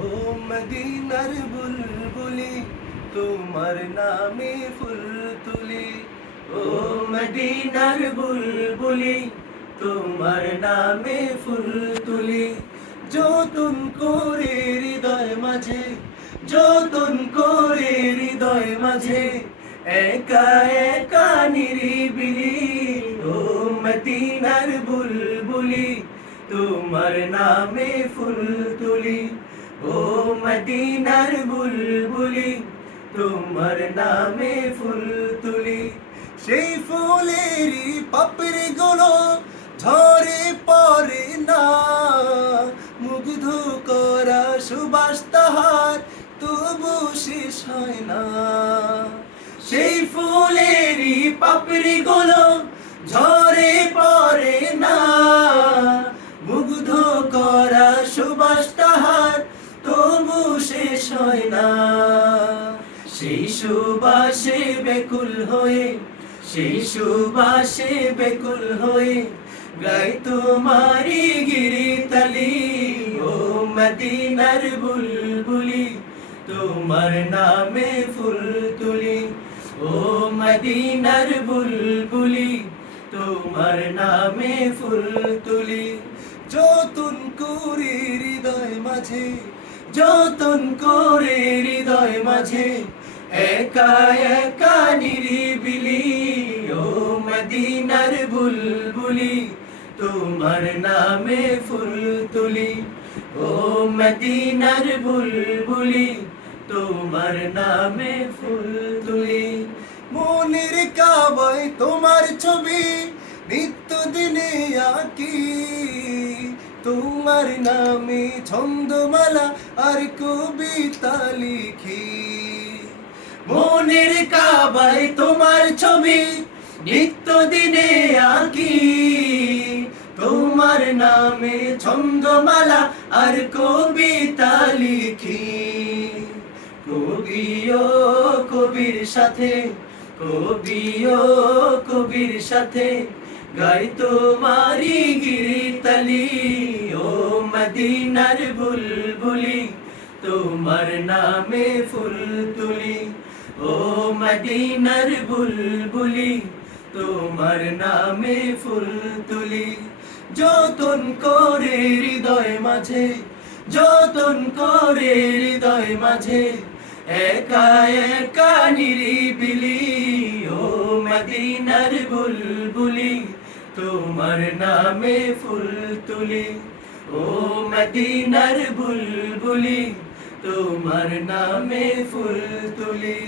ও মদিনার বুলবুলি তোমার নামে ফুল তুলি। ও মদিনার বুলবুলি তোমার নামে ফুল তুলি। যতন করে হৃদয় মাঝে, যতন করে হৃদয় মাঝে, একা একা নিরিবিলি। ও মদিনার বুলবুলি তোমার নামে ফুল তুলি। ও মদিনার বুলবুলি তোমার নামে ফুল তুলি। সেই ফুলেরই পাপড়ি গুলো ঝরে পড়ে না, মুগ্ধ করা সুবাস তাহার তবু শেষ হয় না। সেই ফুলেরই পাপড়ি গুলো ঝরে পড়ে না, মুগ্ধ করা সুবাস তাহার তবু শেষ হয় না। সেই সুবাসে বেকুল হয়ে, সেই সুবাসে বেকুল হয়ে গাই তোমারি গিরিতালি। ও মদিনার বুলবুলি তোমার নামে ফুল তুলি। ও মদিনার বুলবুলি তোমার নামে ফুল তুলি। যতন করে হৃদয় মাঝে, যতন করে হৃদয় মাঝে, একা একা নিরিবিলি। ও মদিনার বুলবুলি তোমার নামে ফুল তুলি। ও মদিনার বুলবুলি তোমার নামে ফুল তুলি। মনের কাবায় তোমার ছবি নিত্য দিনে আঁকি, তোমার নামে ছন্দমালা আর কবিতা লিখি। মনের কাবায় তোমার ছবি নিত্য দিনে আঁকি, তোমার নামে ছন্দমালা আর কবিতা লিখি। কবি ও কবির সাথে, কবি ও কবির সাথে গাই তোমারি গিরিতালি। ও মদিনার বুলবুলি তোমার নামে ফুল তুলি। ও মদিনার বুলবুলি তোমার নামে ফুল তুলি। যতন করে হৃদয় মাঝে, যতন করে হৃদয় মাঝে, একা একা নিরিবিলি। ও মদিনার বুলবুলি তোমার নামে ফুল তুলি। ও মদিনার বুলবুলি তোমার নামে ফুল তুলি।